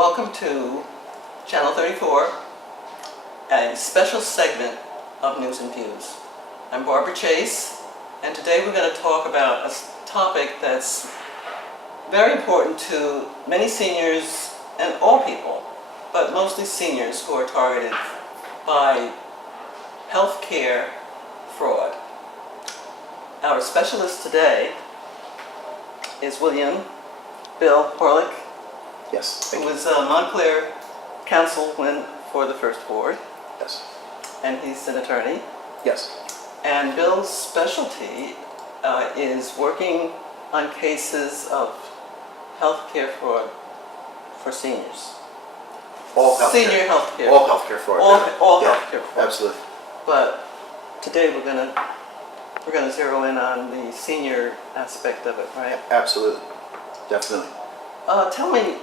welcome to Channel 34, a special segment of News and Views. I'm Barbara Chase, and today we're going to talk about a topic that's very important to many seniors and all people, but mostly seniors who are targeted by health care fraud. Our specialist today is Bill Hurlock, Yes. who was Montclair Councilman for the First Ward, Yes. and he's an attorney. Yes. And Bill's specialty is working on cases of healthcare fraud for seniors. All healthcare. Senior healthcare. All healthcare fraud. All Yeah, healthcare fraud. absolutely. But today we're gonna zero in on the senior aspect of it, right? Absolutely. Definitely. Tell me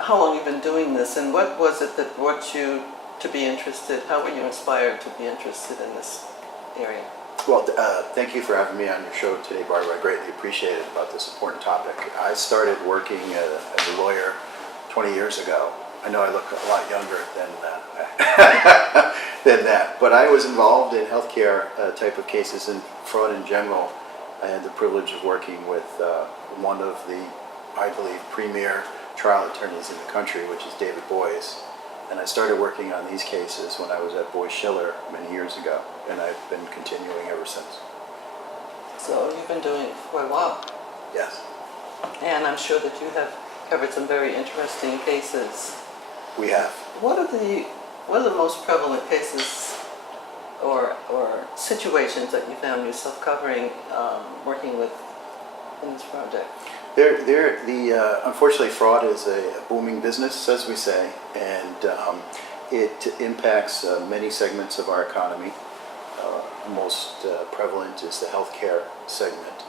how long you've been doing this, and what was it that brought you to be interested? How were you inspired to be interested in this area? Well, thank you for having me on your show today, Barbara. I greatly appreciate it about this important topic. I started working as a lawyer 20 years ago. I know I look a lot younger than that, but I was involved in healthcare type of cases and fraud in general. I had the privilege of working with one of the, I believe, premier trial attorneys in the country, which is David Boies. And I started working on these cases when I was at Boies Schiller many years ago, and I've been continuing ever since. So you've been doing it for a while, Yes. and I'm sure that you have covered some very interesting cases. We have. What are the most prevalent cases or situations that you found yourself covering, working with in this project? Unfortunately, fraud is a booming business, as we say, and it impacts many segments of our economy. Most prevalent is the healthcare segment.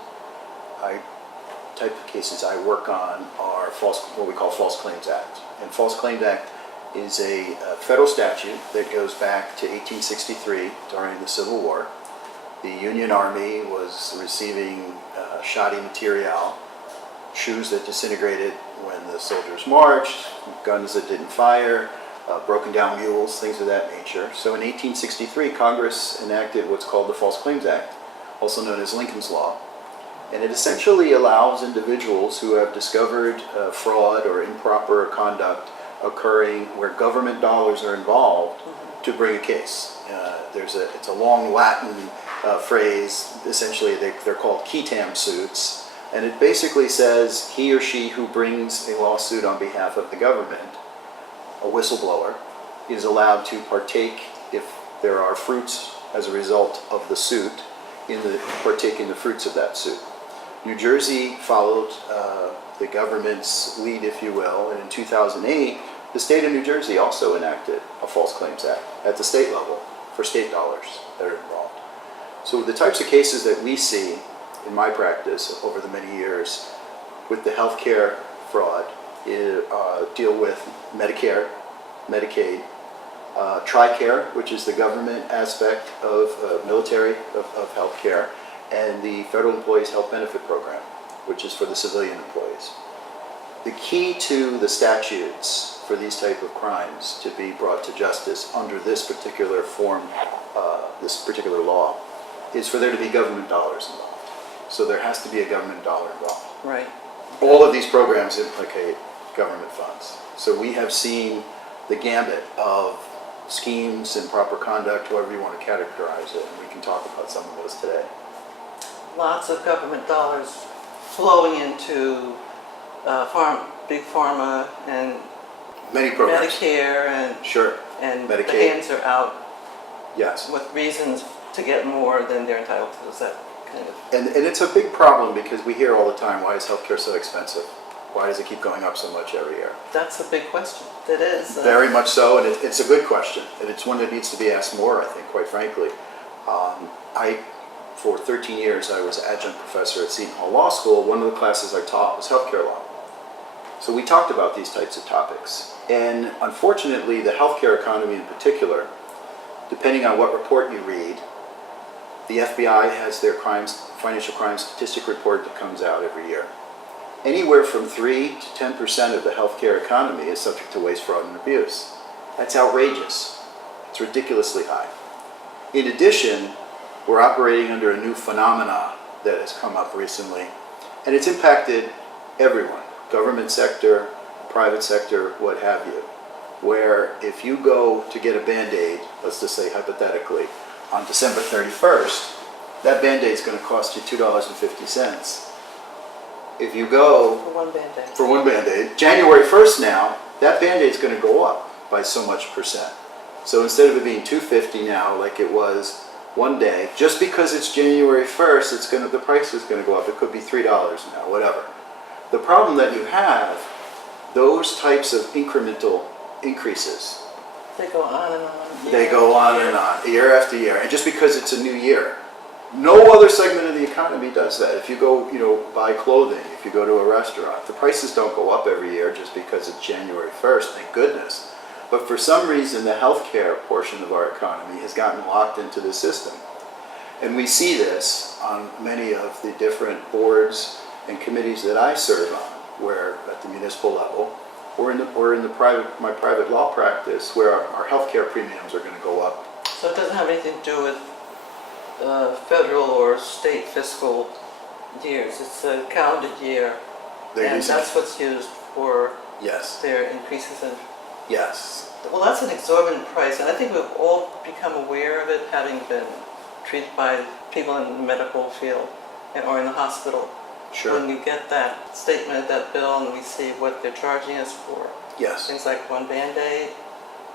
Type of cases I work on are what we call False Claims Act. And False Claims Act is a federal statute that goes back to 1863 during the Civil War. The Union Army was receiving shoddy material, shoes that disintegrated when the soldiers marched, guns that didn't fire, broken down mules, things of that nature. So in 1863, Congress enacted what's called the False Claims Act, also known as Lincoln's Law. And it essentially allows individuals who have discovered fraud or improper conduct occurring where government dollars are involved to bring a case. It's a long Latin phrase. Essentially, they're called quitam suits. And it basically says he or she who brings a lawsuit on behalf of the government, a whistleblower, is allowed to partake, if there are fruits as a result of the suit, partake in the fruits of that suit. New Jersey followed the government's lead, if you will, and in 2008, the state of New Jersey also enacted a False Claims Act at the state level for state dollars that are involved. So the types of cases that we see in my practice over the many years with the healthcare fraud deal with Medicare, Medicaid, TRICARE, which is the government aspect of military of healthcare, and the Federal Employees Health Benefit Program, which is for the civilian employees. The key to the statutes for these type of crimes to be brought to justice under this particular form, this particular law, is for there to be government dollars involved. So there has to be a government dollar involved. Right. All of these programs implicate government funds. So we have seen the gambit of schemes, improper conduct, however you want to categorize it, and we can talk about some of those today. Lots of government dollars flowing into big pharma and Many programs. Medicare and Sure. and Medicaid. the hands are out Yes. with reasons to get more than they're entitled to. Is that kind of? And it's a big problem because we hear all the time, why is healthcare so expensive? Why does it keep going up so much every year? That's a big question. It is. Very much so, and it's a good question, and it's one that needs to be asked more, I think, quite frankly. For 13 years, I was adjunct professor at Seton Hall Law School. One of the classes I taught was healthcare law. So we talked about these types of topics. And unfortunately, the healthcare economy in particular, depending on what report you read, the FBI has their financial crime statistic report that comes out every year. anywhere from 3 to 10% of the healthcare economy is subject to waste, fraud, and abuse. That's outrageous. It's ridiculously high. In addition, we're operating under a new phenomena that has come up recently, and it's impacted everyone, government sector, private sector, what have you, where if you go to get a Band-Aid, let's just say hypothetically, on December 31st, that Band-Aid is going to cost you $2.50. If you go For one Band-Aid. January 1st now, that Band-Aid is going to go up by so much percent. So instead of it being $2.50 now, like it was one day, just because it's January 1st, the price is going to go up. It could be $3 now, whatever. The problem that you have, those types of incremental increases, They go on and on. they go on and on, year after year, and just because it's a new year. No other segment of the economy does that. If you go, buy clothing, if you go to a restaurant, the prices don't go up every year just because it's January 1st, thank goodness. But for some reason, the healthcare portion of our economy has gotten locked into the system. And we see this on many of the different boards and committees that I serve on, where at the municipal level, or in my private law practice, where our healthcare premiums are going to go up. So it doesn't have anything to do with federal or state fiscal years. It's a calendar year, and that's what's used for Yes. their increases in. Yes. Well, that's an exorbitant price, and I think we've all become aware of it, having been treated by people in the medical field or in the hospital. Sure. When we get that statement, that bill, and we see what they're charging us for Yes. things like one Band-Aid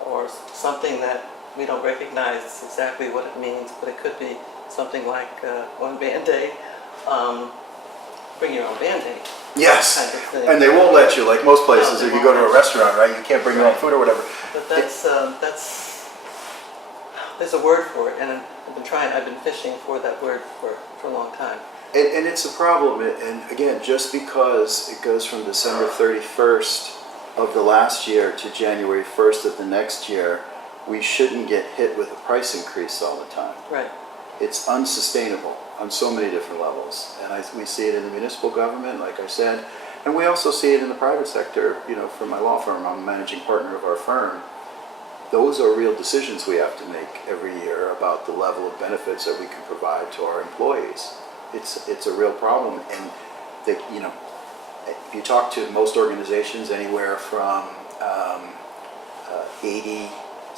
or something that we don't recognize exactly what it means, but it could be something like one Band-Aid, bring your own Band-Aid. Yes. Kind of thing. And they won't let you, like most places, No, if they you go to a won't. restaurant, right? You can't bring your own food or whatever. But that's there's a word for it, and I've been fishing for that word for a long time. And it's a problem, and again, just because it goes from December 31st of the last year to January 1st of the next year, we shouldn't get hit with a price increase all the time. Right. It's unsustainable on so many different levels. And we see it in the municipal government, like I said, and we also see it in the private sector. For my law firm, I'm a managing partner of our firm. Those are real decisions we have to make every year about the level of benefits that we can provide to our employees. It's a real problem, and if you talk to most organizations, anywhere from 80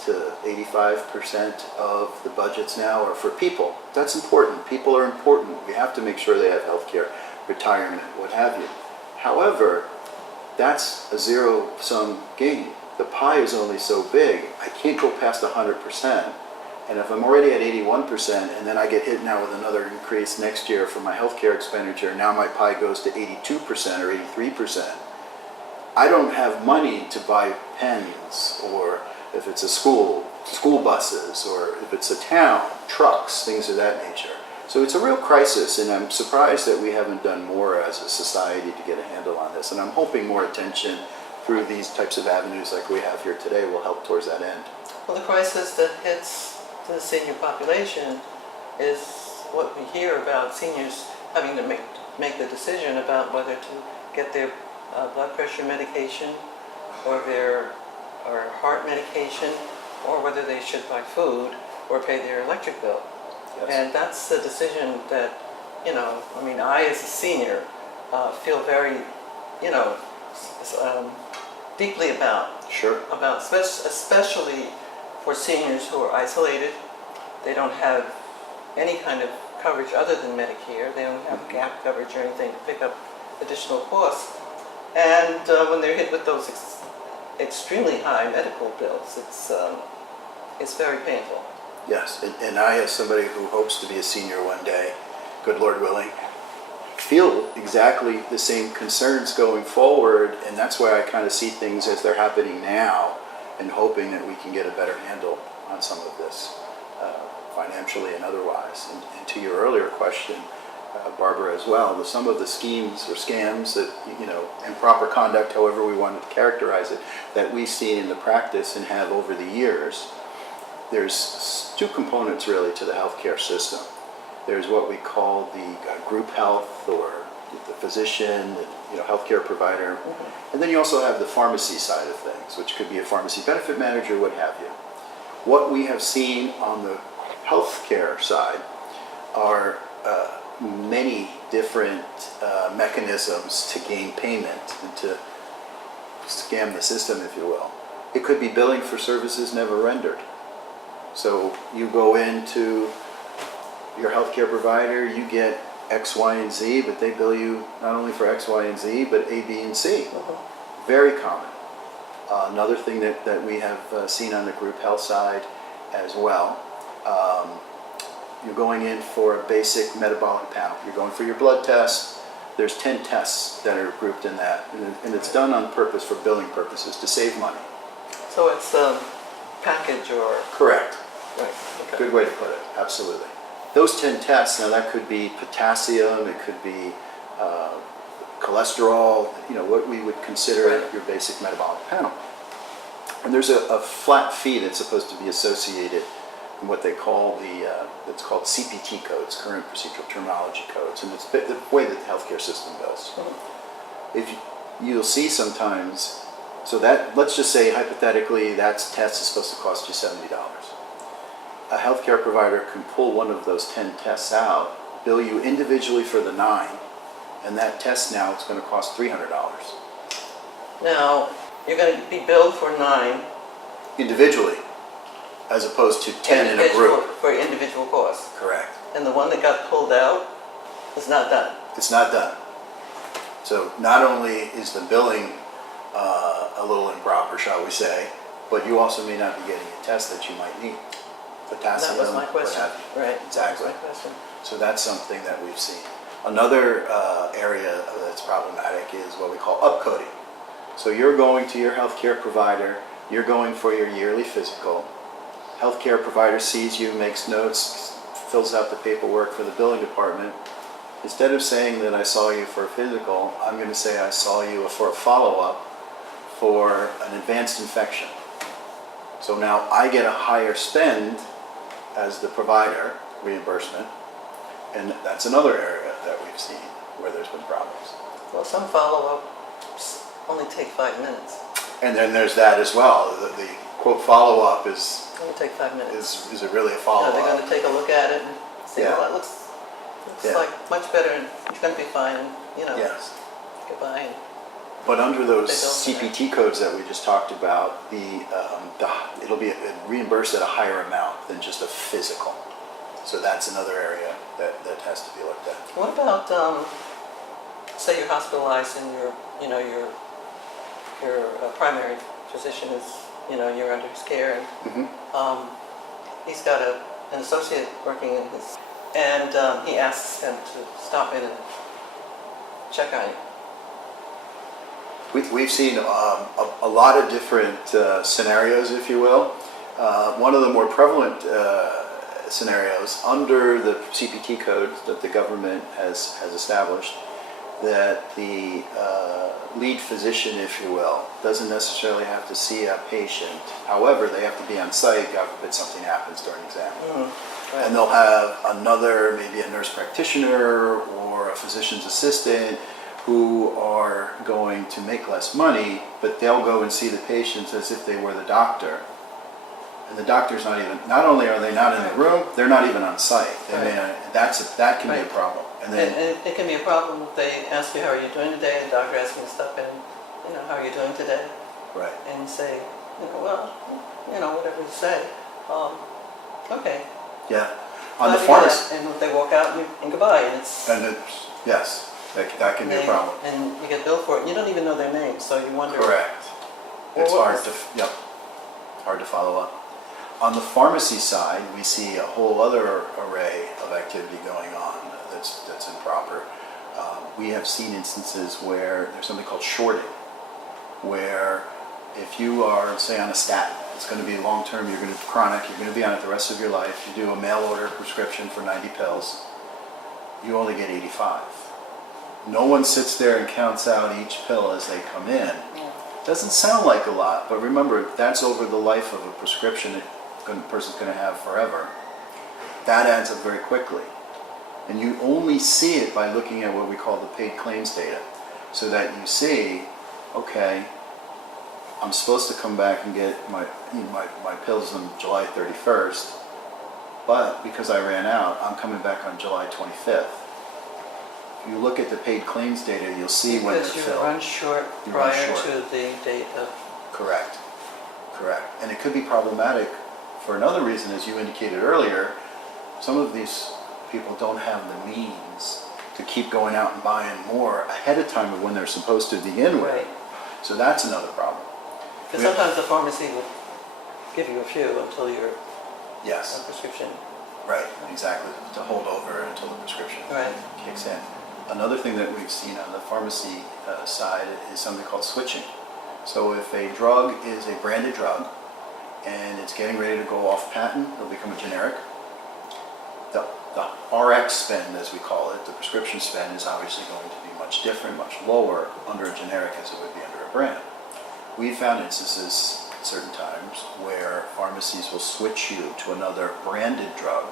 to 85% of the budgets now are for people. That's important. People are important. We have to make sure they have health care, retirement, what have you. However, that's a zero-sum game. The pie is only so big. I can't go past 100%. And if I'm already at 81% and then I get hit now with another increase next year for my healthcare expenditure, now my pie goes to 82% or 83%. I don't have money to buy pens, or if it's a school buses, or if it's a town, trucks, things of that nature. So it's a real crisis, and I'm surprised that we haven't done more as a society to get a handle on this. And I'm hoping more attention through these types of avenues like we have here today will help towards that end. Well, the crisis that hits the senior population is what we hear about seniors having to make the decision about whether to get their blood pressure medication or their heart medication, or whether they should buy food or pay their electric bill. Yes. And that's the decision that, I as a senior feel very, deeply about. Sure. Especially for seniors who are isolated. They don't have any kind of coverage other than Medicare. They don't have gap coverage or anything to pick up additional costs. And when they're hit with those extremely high medical bills, it's very painful. Yes, and I, as somebody who hopes to be a senior one day, good Lord willing, feel exactly the same concerns going forward, and that's why I kind of see things as they're happening now, and hoping that we can get a better handle on some of this, financially and otherwise. And to your earlier question, Barbara, as well, some of the schemes or scams that, improper conduct, however we want to characterize it, that we see in the practice and have over the years, there's two components really to the healthcare system. There's what we call the group health or the physician, the healthcare provider. And then you also have the pharmacy side of things, which could be a pharmacy benefit manager, what have you. What we have seen on the healthcare side are many different mechanisms to gain payment and to scam the system, if you will. It could be billing for services never rendered. So you go into your healthcare provider, you get X, Y, and Z, but they bill you not only for X, Y, and Z, but A, B, and C. Very common. Another thing that we have seen on the group health side as well, you're going in for a basic metabolic panel. You're going for your blood test. There's 10 tests that are grouped in that, and it's done on purpose for billing purposes to save money. So it's a package or... Correct. Right, okay. Good way to put it, absolutely. Those 10 tests, now that could be potassium, it could be cholesterol, what we would consider Right. your basic metabolic panel. And there's a flat fee that's supposed to be associated in what they call it's called CPT codes, current procedural terminology codes, and it's the way that the healthcare system goes. You'll see sometimes, so that, let's just say hypothetically, that test is supposed to cost you $70. A healthcare provider can pull one of those 10 tests out, bill you individually for the 9, and that test now is going to cost $300. Now, you're going to be billed for 9 Individually, as opposed to 10 in a individual- group. for individual costs. Correct. And the one that got pulled out is not done. It's not done. So not only is the billing a little improper, shall we say, but you also may not be getting a test that you might need. Potassium, That was my what question. have you. Right. Exactly. That was my question. So that's something that we've seen. Another area that's problematic is what we call upcoding. So you're going to your healthcare provider, you're going for your yearly physical. Healthcare provider sees you, makes notes, fills out the paperwork for the billing department. Instead of saying that I saw you for a physical, I'm going to say I saw you for a follow-up for an advanced infection. So now I get a higher spend as the provider, reimbursement, and that's another area that we've seen where there's been problems. Well, some follow-ups only take 5 minutes. And then there's that as well. The quote follow-up is Only take 5 minutes. it really a They're follow-up? going to take a look at it and say, Yeah. well, that looks Yeah. like much better and you're going to be fine and, Yes. goodbye. But under those They don't for that. CPT codes that we just talked about, it'll be reimbursed at a higher amount than just a physical. So that's another area that has to be looked at. What about, say you're hospitalized and your primary physician is, you're under his care and he's got an associate working in his, and he asks him to stop in and check on you. We've seen a lot of different scenarios, if you will. One of the more prevalent scenarios under the CPT codes that the government has established, that the lead physician, if you will, doesn't necessarily have to see a patient. However, they have to be on site, God forbid something happens during exam. Right. And they'll have another, maybe a nurse practitioner or a physician's assistant who are going to make less money, but they'll go and see the patients as if they were the doctor. And the doctor's not only are they not in the room, they're not even on site. That can be a Right. problem. And And then, it can be a problem if they ask you, how are you doing today? And the doctor asks you to stop in, how are you doing today? right, And you say, well, whatever you say. Okay. yeah. On the Glad you pharmacy, did. And they walk out and goodbye, and yes, that can be a problem. And you get billed for it, and you don't even know their name, so you wonder. Correct. Well, It's what hard was- hard to follow up. On the pharmacy side, we see a whole other array of activity going on that's improper. We have seen instances where there's something called shorting, where if you are, say, on a statin, it's going to be long-term, you're going to chronic, you're going to be on it the rest of your life, you do a mail order prescription for 90 pills, you only get 85. No one sits there and counts out each pill as they come in. Yeah. Doesn't sound like a lot, but remember, that's over the life of a prescription that a person's going to have forever. That adds up very quickly. And you only see it by looking at what we call the paid claims data. So that you see, okay, I'm supposed to come back and get my pills on July 31st, but because I ran out, I'm coming back on July 25th. If you look at the paid claims data, you'll see when they're Because you filled. run short You run prior short. to the date of... Correct. And it could be problematic for another reason, as you indicated earlier. Some of these people don't have the means to keep going out and buying more ahead of time of when they're supposed to begin with. Right. So that's another problem. Because sometimes the pharmacy will give you a few until your Yes, prescription... right, exactly, to hold over until the prescription Right. kicks in. Another thing that we've seen on the pharmacy side is something called switching. So if a drug is a branded drug and it's getting ready to go off patent, it'll become a generic. The RX spend, as we call it, the prescription spend, is obviously going to be much different, much lower under a generic as it would be under a brand. We've found instances at certain times where pharmacies will switch you to another branded drug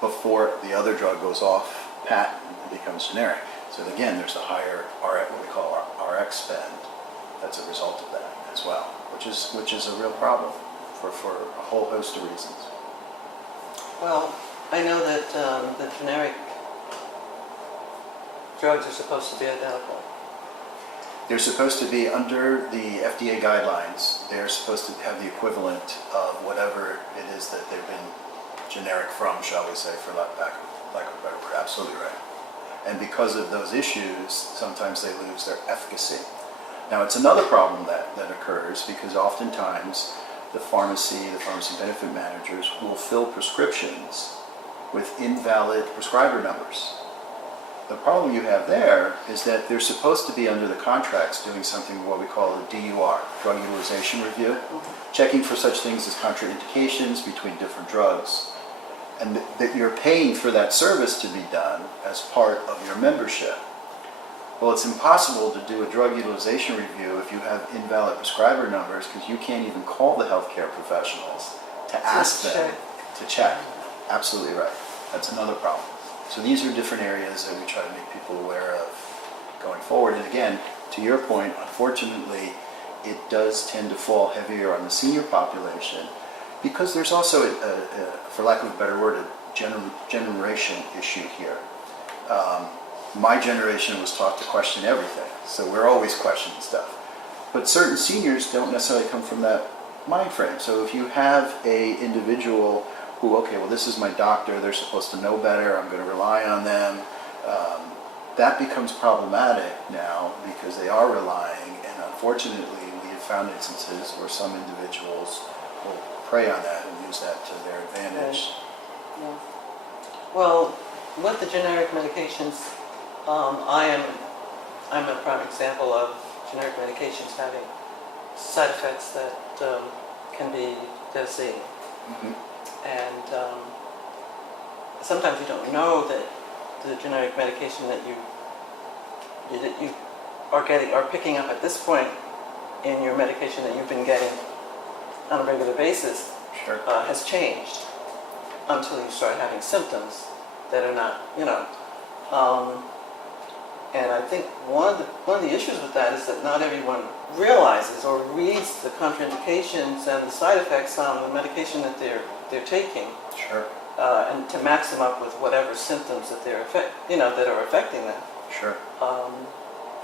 before the other drug goes off patent and becomes generic. So again, there's a higher RX, what we call our RX spend, that's a result of that as well, which is a real problem for a whole host of reasons. Well, I know that the generic drugs are supposed to be identical. They're supposed to be under the FDA guidelines. They're supposed to have the equivalent of whatever it is that they've been generic from, shall we say, for lack of a better word. Absolutely right. And because of those issues, sometimes they lose their efficacy. Now, it's another problem that occurs because oftentimes the pharmacy benefit managers will fill prescriptions with invalid prescriber numbers. The problem you have there is that they're supposed to be under the contracts doing something what we call a DUR, drug utilization review, checking for such things as contraindications between different drugs, and that you're paying for that service to be done as part of your membership. Well, it's impossible to do a drug utilization review if you have invalid prescriber numbers because you can't even call the healthcare professionals to ask them to check. Absolutely right. That's another problem. So these are different areas that we try to make people aware of going forward. And again, to your point, unfortunately, it does tend to fall heavier on the senior population because there's also, for lack of a better word, a generation issue here. My generation was taught to question everything, so we're always questioning stuff. But certain seniors don't necessarily come from that mind frame. So if you have a individual who, okay, well, this is my doctor, they're supposed to know better, I'm going to rely on them, that becomes problematic now because they are relying, and unfortunately we have found instances where some individuals will prey on that and use that to their advantage. Yeah. Well, with the generic medications, I'm a prime example of generic medications having side effects that can be devastating. Mm-hmm. And sometimes you don't know that the generic medication that you are picking up at this point in your medication that you've been getting on a regular basis Sure. has changed until you start having symptoms that are not, and I think one of the issues with that is that not everyone realizes or reads the contraindications and the side effects on the medication that they're taking, Sure. and to match them up with whatever symptoms that that are affecting them. Sure.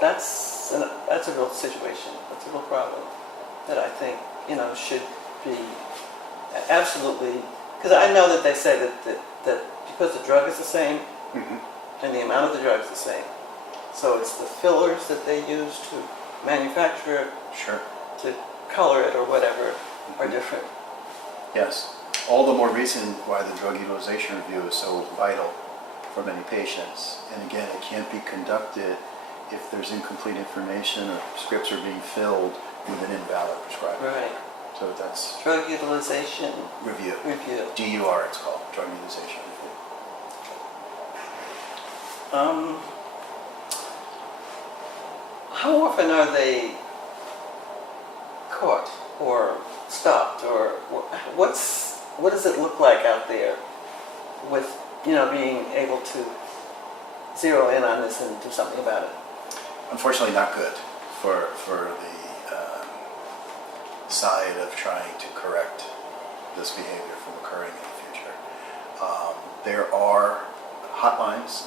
That's a real situation. That's a real problem that I think should be absolutely, because I know that they say that because the drug is the same Mm-hmm. and the amount of the drug is the same, so it's the fillers that they use to manufacture it, Sure. to color it or whatever, are different. Yes. All the more reason why the drug utilization review is so vital for many patients. And again, it can't be conducted if there's incomplete information or scripts are being filled with an invalid prescriber. Right. So that's Drug utilization review. review. DUR it's called, drug utilization review. How often are they caught or stopped, or what does it look like out there with being able to zero in on this and do something about it? Unfortunately, not good for the side of trying to correct this behavior from occurring in the future. There are hotlines.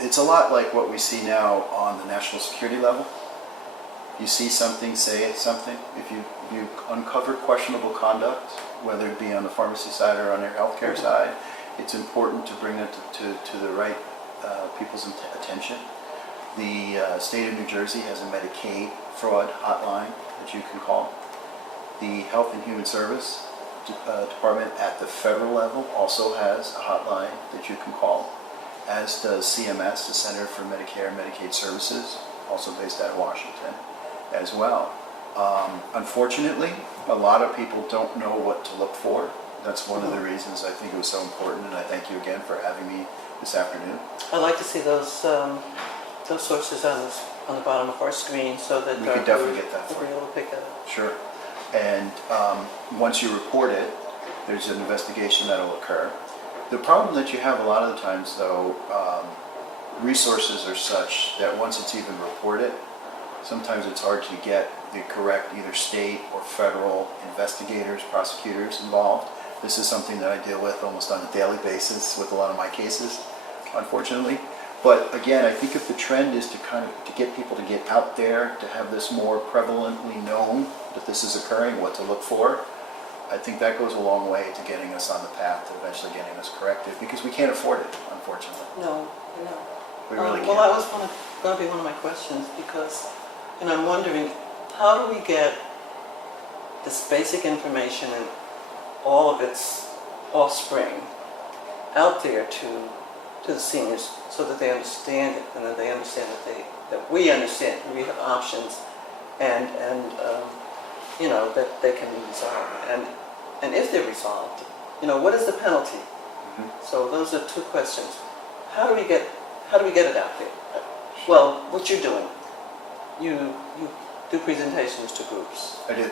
It's a lot like what we see now on the national security level. You see something, say something. If you uncover questionable conduct, whether it be on the pharmacy side or on your healthcare side, it's important to bring that to the right people's attention. The state of New Jersey has a Medicaid fraud hotline that you can call. The Health and Human Service Department at the federal level also has a hotline that you can call, as does CMS, the Center for Medicare and Medicaid Services, also based out of Washington, as well. Unfortunately, a lot of people don't know what to look for. That's one of the reasons I think it was so important, and I thank you again for having me this afternoon. I'd like to see those sources on the bottom of our screen so that We could definitely get that we'll for be you. able to pick that up. Sure. And once you report it, there's an investigation that will occur. The problem that you have a lot of the times, though, resources are such that once it's even reported, sometimes it's hard to get the correct either state or federal investigators, prosecutors involved. This is something that I deal with almost on a daily basis with a lot of my cases, unfortunately. But again, I think if the trend is to get people to get out there, to have this more prevalently known that this is occurring, what to look for, I think that goes a long way to getting us on the path to eventually getting us corrected, because we can't afford it, unfortunately. No. We really Well, can't. that was going to be one of my questions, because I'm wondering, how do we get this basic information and all of its offspring out there to the seniors so that they understand it, and that they understand that we understand, we have options, and that they can be resolved. And if they're resolved, what is the penalty? So those are two questions. How do we get it out there? Well, what you're doing, you do presentations to groups. I do.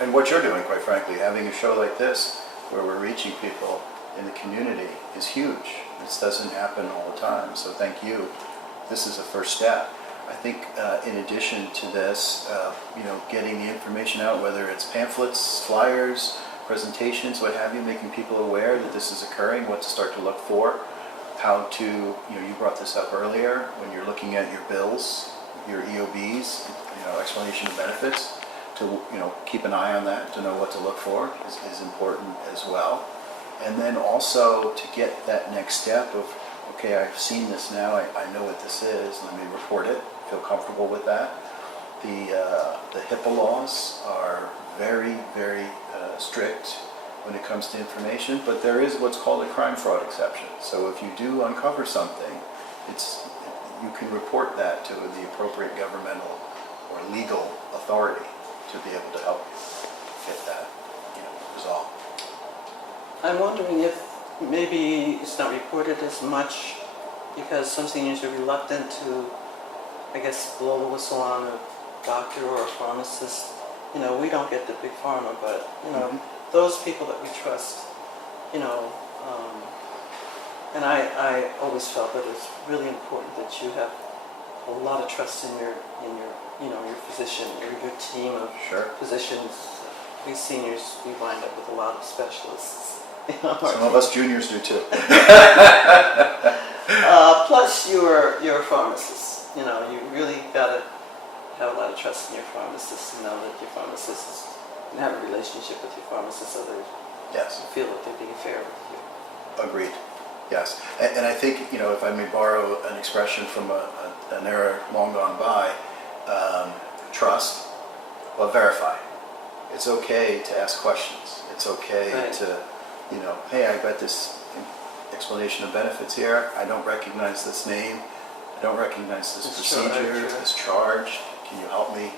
And what you're doing, quite frankly, having a show like this where we're reaching people in the community is huge. This doesn't happen all the time, so thank you. This is a first step. I think in addition to this, getting the information out, whether it's pamphlets, flyers, presentations, what have you, making people aware that this is occurring, what to start to look for, how to, you brought this up earlier, when you're looking at your bills, your EOBs, explanation of benefits, to keep an eye on that, to know what to look for is important as well. And then also to get that next step of, okay, I've seen this now, I know what this is, let me report it, feel comfortable with that. The HIPAA laws are very, very strict when it comes to information, but there is what's called a crime fraud exception. So if you do uncover something, you can report that to the appropriate governmental or legal authority to be able to help you get that resolved. I'm wondering if maybe it's not reported as much because some seniors are reluctant to, I guess, blow the whistle on a doctor or a pharmacist. We don't get the big pharma, but, those people that we trust, and I always felt that it's really important that you have a lot of trust in your physician, your team of physicians. We seniors, we wind up with a lot of specialists. Some of us juniors do too. Plus, you're a pharmacist. You really gotta have a lot of trust in your pharmacist to know that your pharmacist and have a relationship with your pharmacist so they feel that they're being fair with you. Agreed. Yes. And I think, if I may borrow an expression from an era long gone by, trust, well, verify. It's okay to ask questions. It's okay to, hey, I got this explanation of benefits here. I don't recognize this name. I don't recognize this procedure, this charge. Can you help me?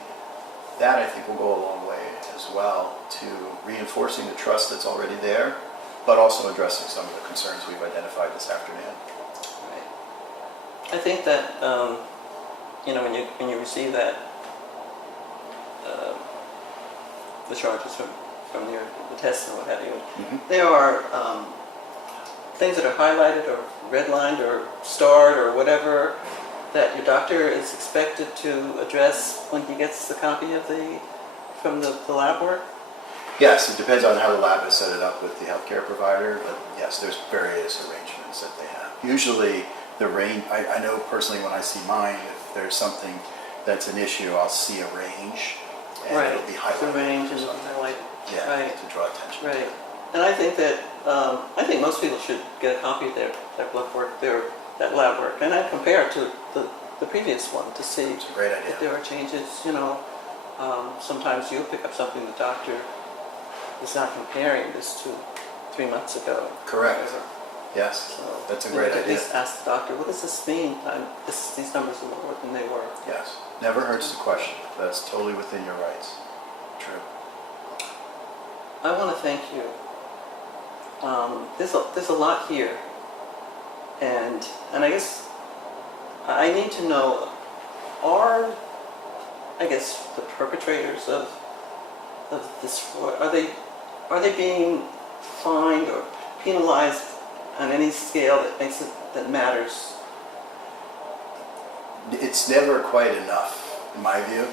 That, I think, will go a long way as well to reinforcing the trust that's already there, but also addressing some of the concerns we've identified this afternoon. Right. I think that, when you receive that, the charges from the test and what have you, there are things that are highlighted or redlined or starred or whatever that your doctor is expected to address when he gets the copy of from the lab work? Yes, it depends on how the lab has set it up with the healthcare provider, but yes, there's various arrangements that they have. Usually the range, I know personally when I see mine, if there's something that's an issue, I'll see a range and Right. it'll be highlighted. The range or and something. highlighted. Yeah, Right. to draw attention. Right. And I think that, I think most people should get a copy of their blood work, that lab work, and I compare it to the previous one to see It's a great idea. if there are changes, you know. Sometimes you'll pick up something the doctor is not comparing this to 3 months ago. Correct. Whatever. Yes, So, that's a you know, great at idea. least ask the doctor, what does this mean? These numbers are lower than they were. Yes, never hurts to question. That's totally within your rights. True. I want to thank you. There's a lot here, and I guess I need to know, are, I guess, the perpetrators of this fraud, are they being fined or penalized on any scale that matters? It's never quite enough, in my view.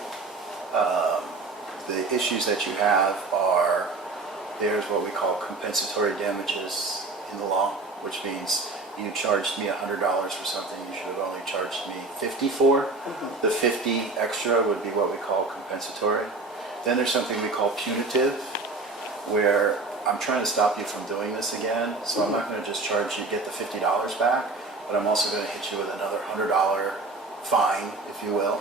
The issues that you have are, there's what we call compensatory damages in the law, which means you charged me $100 for something you should have only charged me $50 for. Mm-hmm. The 50 extra would be what we call compensatory. Then there's something we call punitive, where I'm trying to stop you from doing this again, so I'm not going to just charge you, get the $50 back, but I'm also going to hit you with another $100 fine, if you will.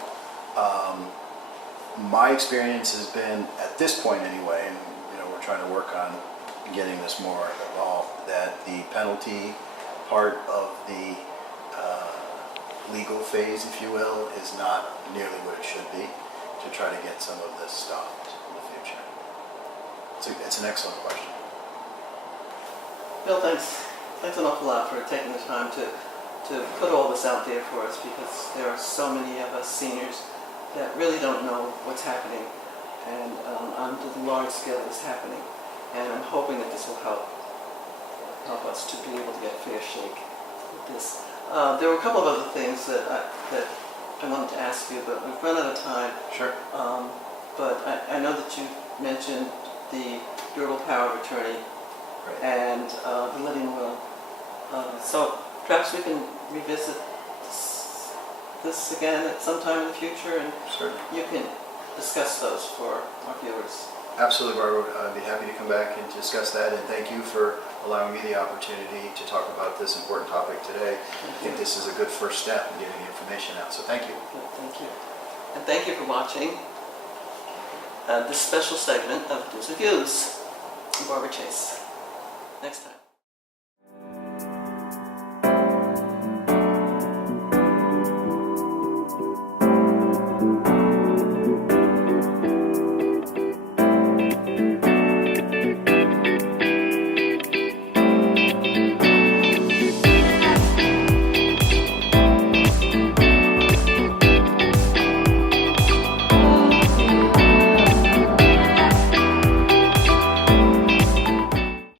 My experience has been, at this point anyway, and you know, we're trying to work on getting this more evolved, that the penalty part of the legal phase, if you will, is not nearly what it should be, to try to get some of this stopped in the future. It's an excellent question. Bill, thanks an awful lot for taking the time to put all this out there for us, because there are so many of us seniors that really don't know what's happening, and on the large scale it's happening. And I'm hoping that this will help us to be able to get a fair shake with this. There were a couple of other things that I wanted to ask you, but we've run out of time. Sure. But I know that you mentioned the durable power of attorney Right. and the living will. So perhaps we can revisit this again at some time in the future, and Certainly. you can discuss those for our viewers. Absolutely, Barbara. I'd be happy to come back and discuss that, and thank you for allowing me the opportunity to talk about this important topic today. I think this is a good first step in getting the information out, so thank you. Good, thank you. And thank you for watching this special segment of News and Views. I'm Barbara Chase. Next time.